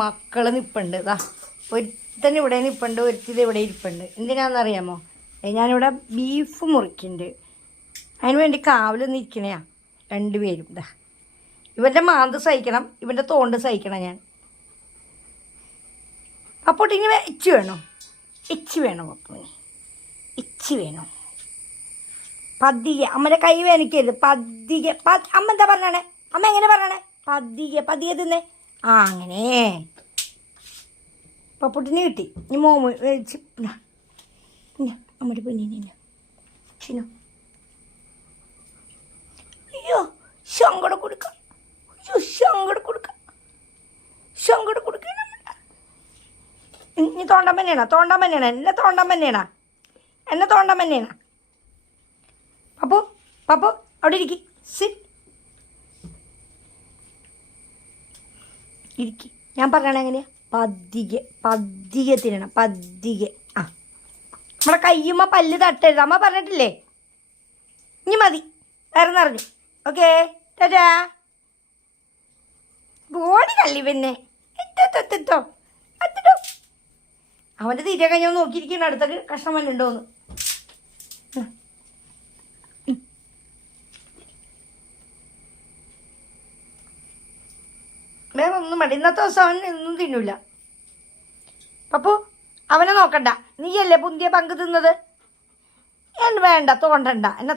മക്കൾ നിൽപ്പുണ്ട്. ഇതാ ഒരുത്തൻ ഇവിടെ നിൽപ്പുണ്ട്, ഒരുത്തിത് ഇവിടെ ഇരിപ്പുണ്ട്. എന്തിനാണെന്നറിയാമോ? ഞാനിവിടെ ബീഫ് മുറിക്കുന്നുണ്ട്. അതിന് വേണ്ടി കാവലൊന്നും ഇരിക്കണയാ രണ്ടുപേരും. ഇതാ ഇവൻ്റെ മാന്ത് സഹിക്കണം, ഇവൻ്റെ തോണ്ട് സഹിക്കണം ഞാൻ. അപ്പോൾ ഇനി ഇച്ചി വേണോ? ഇച്ചി വേണോ പപ്പുവിന്? ഇച്ചി വേണോ? പതിയെ അമ്മയുടെ കൈ വേനിക്കരുത്. പതിയെ അമ്മ എന്താ പറഞ്ഞേ? അമ്മ എങ്ങനെ പറഞ്ഞേ? പതിയെ തിന്നേ. ആ അങ്ങനെ പപ്പുട്ടിന് കിട്ടി. ഇനി മോമ് അമ്മയുടെ പൊന്നിനെ ചിനോ. അയ്യോ സങ്കടം കൊടുക്കാം. അയ്യോ സങ്കടം കൊടുക്കാം. ഇനി തോണ്ടാൻ തന്നെയാണോ? എന്നെ തോണ്ടാൻ തന്നെയാണോ? പപ്പു അവിടെ ഇരിക്കി. ഇരിക്കി. ഞാൻ പറയണ എങ്ങനെയാ? പതിയെ തിന്നണം. പതിയെ. ആ നമ്മളെ കയ്യുമ്മ പല്ല് തട്ടരുത്. അമ്മ പറഞ്ഞിട്ടില്ലേ? ഇനി മതി, വേറെ നിറഞ്ഞു. ഓക്കേ ടാറ്റാ. ബോഡി കള്ളി പിന്നെ എത്തോ. അവൻ്റെ തീറ്റ കഴിഞ്ഞ നോക്കിയിരിക്കണം അടുത്ത കഷ്ണം വല്ലുണ്ടോന്ന്. വേറെ ഒന്നും വേണ്ട. ഇന്നത്തെ ദിവസം അവൻ ഒന്നും തിന്നൂല. പപ്പു അവനെ നോക്കണ്ട. നീയല്ലേ പുതിയ പങ്ക് തിന്നത്. വേണ്ട തോണ്ടണ്ട എന്നെ.